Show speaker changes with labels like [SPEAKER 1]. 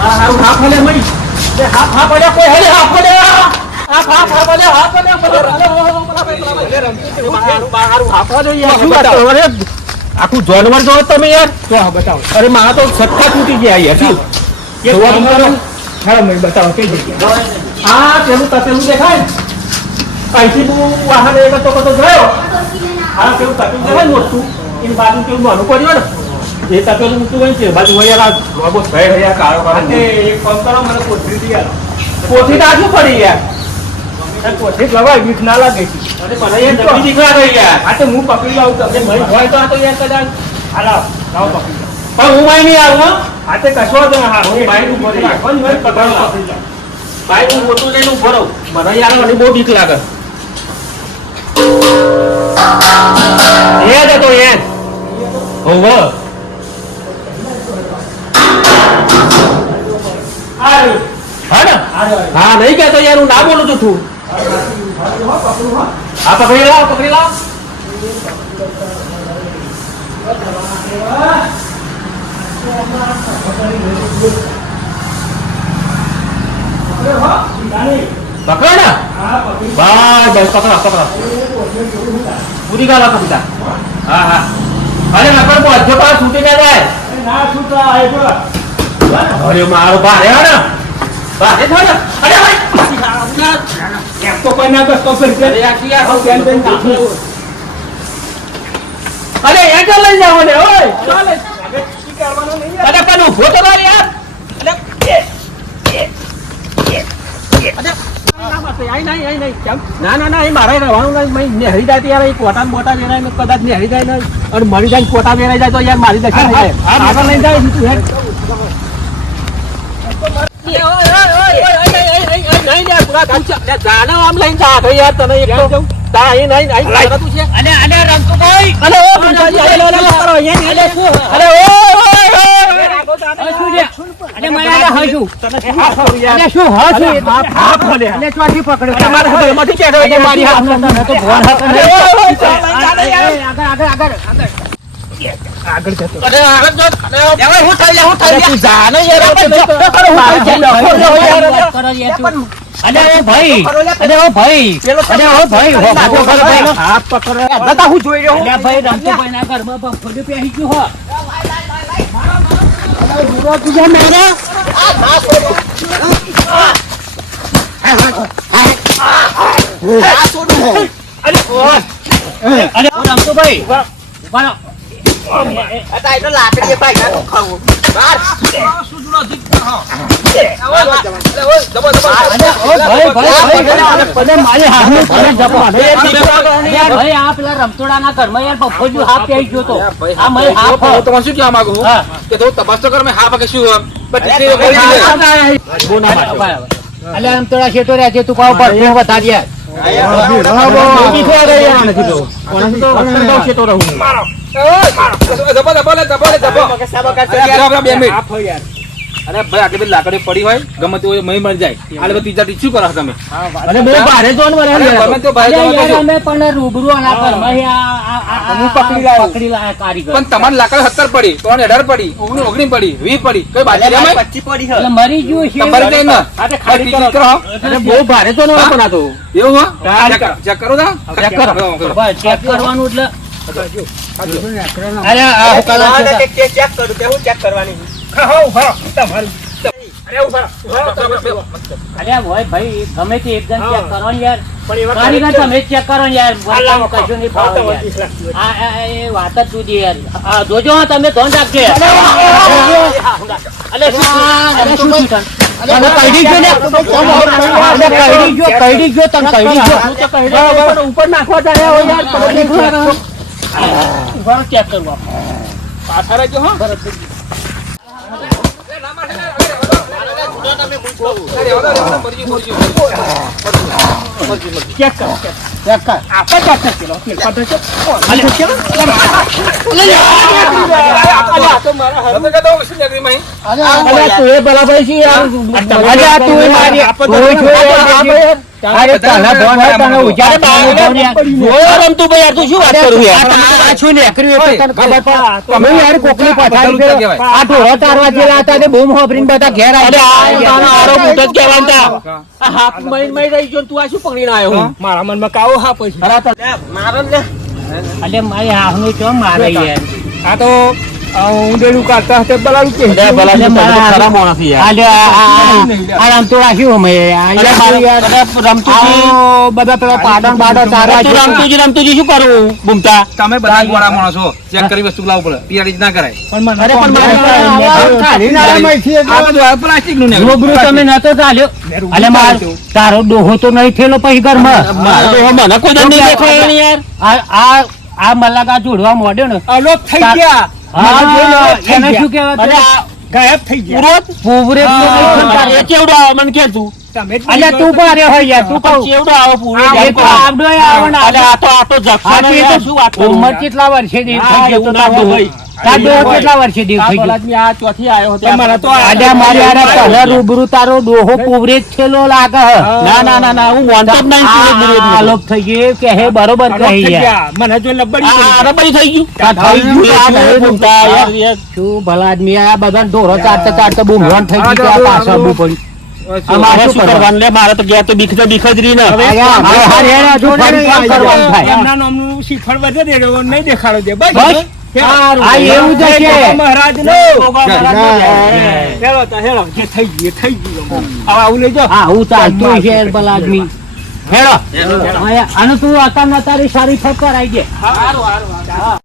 [SPEAKER 1] Half હાફ હલે કોઈ હલે, હાફ હલે, હાફ હાફ હાફ હલે હાફ હલે હારું હાફ હલે. યાર શું વાત કરો અરે આખું જાનવર જો તમે યાર. તો હા બતાવો. અરે મારા તો સટ્ટા તૂટી ગયા યાર શું જોવા તો કરો. હા મને બતાવો કઈ જગ્યા હા પેલું તપેલું દેખાય? અહીંથી હું વાહન એ તો કતો ગયો. હા પેલું તપેલું દેખાય મોટું? એની બાજુ પેલું નાનું પડ્યું ને? એ તપેલું મૂકતું હોય છે બાજુ હોય યાર આ રોબો ભય રહ્યા કાળો કાળો
[SPEAKER 2] એક કામ કરો મને કોથળી દી યાર.
[SPEAKER 1] કોઠી તો આજુ પડી યાર. જ લવાય વીખ ના લાગે છે.
[SPEAKER 3] અરે મને યાર જલ્દી નીકળ્યા રહી યાર
[SPEAKER 1] આ તો હું પકડી લાવું તમને મહી હોય તો આ તો યાર કદાચ. હા લાવ. લાવો પકડી
[SPEAKER 3] પણ હું માય નહીં આવું
[SPEAKER 1] આ તે કશો જ હા
[SPEAKER 3] હું બાઈક ઉપર
[SPEAKER 1] પકડી રાખવાની હોય પકડી લો, પકડી લો.
[SPEAKER 3] બાઈક હું મોટું લઈને ઊભો રહું
[SPEAKER 1] મને યાર મને બહુ બીક લાગે. હતો જ. હોવે. હા ને? હા નહીં કહેતો યાર હું ના બોલું છું તું. હા પકડી લાવ પકડી લાવ પકડો ને બસ બસ પકડો પકડો પૂરી ગાલા કવિતા હા હા અરે નકર બધો પાસ છૂટી ના જાય
[SPEAKER 2] ના છૂટા આ જો.
[SPEAKER 1] અરે મારો ભારે હે ને ભારે થયો ને અરે ભાઈ અરે આ ક્યાં
[SPEAKER 2] આવું બેન બેન કાઢો.
[SPEAKER 1] અરે એ તો લઈ જાવ ને ઓય
[SPEAKER 2] નહીં.
[SPEAKER 1] અરે પણ ઊભો તો મારી યાર ના ના ના એ મારે રહેવાનું નહીં. નેહરી જાય યાર કોટા ને બોટા વેરાય કદાચ નેહરી જાય ને અને મરી જાય કોટા વેરાઈ જાય તો યાર મારી દશા જાય. આગળ લઈ જાય તું હેડ આમ લઈને જા તો યાર તને એક તો તા અહીં નહીં અહીં તું છે.
[SPEAKER 3] અને અને રમતુભાઈ.
[SPEAKER 1] અરે ઓ અરે, અહીંયા અરે, શું? કરું અરે,
[SPEAKER 3] તો
[SPEAKER 1] ઓ.
[SPEAKER 3] આગળ
[SPEAKER 1] જતો.
[SPEAKER 3] અરે આગળ જો. હું થઈ જા હું
[SPEAKER 1] અરે, તું જા. ને યાર, તો- અરે, હું થઈ
[SPEAKER 3] કરો યાર તું. અરે ઓ ભાઈ અરે ઓ ભાઈ અરે ઓ ભાઈ હો ભાઈ.
[SPEAKER 1] હાથ પકડો. દાદા, હું જોઈ રહ્યો
[SPEAKER 3] અરે ભાઈ ના ગયું હો. અરે ભાઈ ભાઈ તો
[SPEAKER 4] તો.
[SPEAKER 1] બહુ ના
[SPEAKER 3] શેટો રહ્યા છે તું પાવ પર
[SPEAKER 1] તો. તો તો
[SPEAKER 4] બે મિનિટ.
[SPEAKER 2] હોય.
[SPEAKER 4] અરે ભાઈ આટલી બધી લાકડી પડી હોય ગમે તે હોય મહી મરી જાય આટલે બધી ત્રીજા શું કરો તમે
[SPEAKER 1] અને બહુ ભારે જોન
[SPEAKER 4] અરે. ગમે તે
[SPEAKER 3] અરે યાર
[SPEAKER 4] દેજો.
[SPEAKER 3] અમે પણ રૂબરૂ આના પર હી
[SPEAKER 2] હું પકડી લાવ્યો.
[SPEAKER 3] પકડી લાયા કારીગર
[SPEAKER 4] પણ તમાર લાકડી સત્તર પડી ત્રણ અઢાર પડી ઓગણી ઓગણી પડી 20 પડી કઈ બાકી રહે એમાં?
[SPEAKER 3] એટલે મરી ગયો છે
[SPEAKER 4] તમારે જાય ને
[SPEAKER 1] આ ખાલી
[SPEAKER 4] કરો
[SPEAKER 1] અને બહુ ભારે જોન વરે પણ આ તો.
[SPEAKER 4] એવું હા. ચેક કરો- ના
[SPEAKER 1] ચેક કરો.
[SPEAKER 3] ભાઈ ચેક કરવાનું એટલે અરે આ છે
[SPEAKER 2] હા, હા, ઊભા રહો. તમારી. અરે, ઊભા રહો,
[SPEAKER 3] ગમે તે એકદમ ચેક કરો યાર કારીગર તમે ચેક કરો યાર કશું નહીં એ વાત જ જુદી યાર આ જોજો તમે ધોન રાખજો અલે શું.
[SPEAKER 1] હું ઉપર નાખવા જાય હો
[SPEAKER 3] ચેક કરવા.
[SPEAKER 4] પાછા રહેજો, હો.
[SPEAKER 1] ચેક કરો ચેક કરો.
[SPEAKER 2] આપણે.
[SPEAKER 1] અલે,
[SPEAKER 2] આ તો
[SPEAKER 3] એ બરાબર છે યાર. અલ્યા તું મારી-
[SPEAKER 2] આપણે
[SPEAKER 3] તું
[SPEAKER 2] તો
[SPEAKER 3] છો આ તને.
[SPEAKER 1] જોયો રમતું ભાઈ યાર, તું શું વાત કરું યાર?
[SPEAKER 3] આ પાછું નીકળ્યું એટલે તને ખબર પડે. તમે યાર કોકની.
[SPEAKER 4] કહેવાય.
[SPEAKER 3] આ ઢોરો તારવા જેલા હતા તે બૂમ હોભરીને બધા ઘેર
[SPEAKER 1] અરે તારો આરો બૂટ જ કહેવાય ને તા.
[SPEAKER 4] હા.
[SPEAKER 1] આ હાથ મહીન મહી રહી ગયો તું આ શું પકડીને આવ્યો હું?
[SPEAKER 2] મારા મનમાં કાવો હા પછી
[SPEAKER 1] અરે આ તો-
[SPEAKER 3] અલ્યા મારી હાહનું ચો મારે યાર.
[SPEAKER 2] આ તો આ કાઢતા હશે બલાડું કે?
[SPEAKER 1] અરે ભલા તો ખરા માણસ યાર.
[SPEAKER 3] આ- આ- આ રાખ્યું અમે. યાર
[SPEAKER 1] મારું
[SPEAKER 3] યાર.
[SPEAKER 1] અરે રમતુજી
[SPEAKER 3] બધા પેલા પાડણ બાડણ તારવા
[SPEAKER 1] રમતુજી રમતુજી શું કરું? બૂમતા.
[SPEAKER 4] તમે બધા ગોળા માણસો ચેક કરી વસ્તુ લાવવું પડે. પીઆરડી ના કરાય.
[SPEAKER 2] પણ
[SPEAKER 1] અરે પણ મારે
[SPEAKER 2] કોણ
[SPEAKER 1] આવા
[SPEAKER 2] કાઢી ના એમાંથી એક
[SPEAKER 4] આ બધું પ્લાસ્ટિકનું ને
[SPEAKER 3] રૂબરૂ તમે નતો ચાલ્યો. અલે માર તારો ડોહો તો નહીં થયેલો પછી ઘરમાં.
[SPEAKER 1] મારે તો મને કોઈ નહીં દેખાય યાર.
[SPEAKER 3] આ આ આ મલાકા જોડવા મોડ્યો ને.
[SPEAKER 2] અલોપ થઈ ગયા.
[SPEAKER 3] એને શું કહેવાય
[SPEAKER 2] ગાયબ થઈ ગયા.
[SPEAKER 1] પૂરો કેવડો આવે મને કે તું
[SPEAKER 3] અલ્યા તું હોય યાર તું કહું
[SPEAKER 1] કેવડો આવે પૂરો
[SPEAKER 3] એ તો આવડોય આવે ને
[SPEAKER 1] અરે આ તો આ તો જખવાનો શું વાત
[SPEAKER 3] ઉંમર કેટલા વર્ષે દેવ થઈ ગયો તો
[SPEAKER 1] ના
[SPEAKER 3] તાર ડોહો?
[SPEAKER 1] હોય.
[SPEAKER 3] તાર ડોહો
[SPEAKER 1] હોય.
[SPEAKER 3] કેટલા વર્ષે દેવ થઈ ગયો
[SPEAKER 1] આ ચોથી આવ્યો હતો.
[SPEAKER 2] તમારા તો આ-
[SPEAKER 3] મારી આડે તને રૂબરૂ તારો ડોહો પૂવરે જ લાગે
[SPEAKER 1] ના ના ના ના હું મોનતો નહીં પૂરો પૂરો જ
[SPEAKER 3] આ
[SPEAKER 1] નહીં.
[SPEAKER 3] લોક થઈ ગયું કે હે બરોબર કહી યાર
[SPEAKER 2] મને જો લબડી
[SPEAKER 1] રબડી થઈ ગયું
[SPEAKER 3] થઈ ગયું
[SPEAKER 1] શું
[SPEAKER 3] ઘરે
[SPEAKER 1] બૂમતા યાર, યાર.
[SPEAKER 3] શું ભલા આદમી આ બધા ઢોરો ચાટતા ચાટતા બૂમરાણ થઈ ગયું આ
[SPEAKER 1] મારે શું કરવાનું લે મારે તો ગયા તો જ રહી ને.
[SPEAKER 2] એમના નામનું શિખર વધે નહીં દેખાડો દે બસ.
[SPEAKER 3] આ એવું જ છે.
[SPEAKER 2] મહારાજ નો હેલો તા હેલો જે થઈ ગયું થઈ ગયું હવે આવું
[SPEAKER 3] હા હું ચાલતું છે ભલા આદમી અને તું અત્યારના તારી સારી ફટ
[SPEAKER 2] આવી હારું હારું.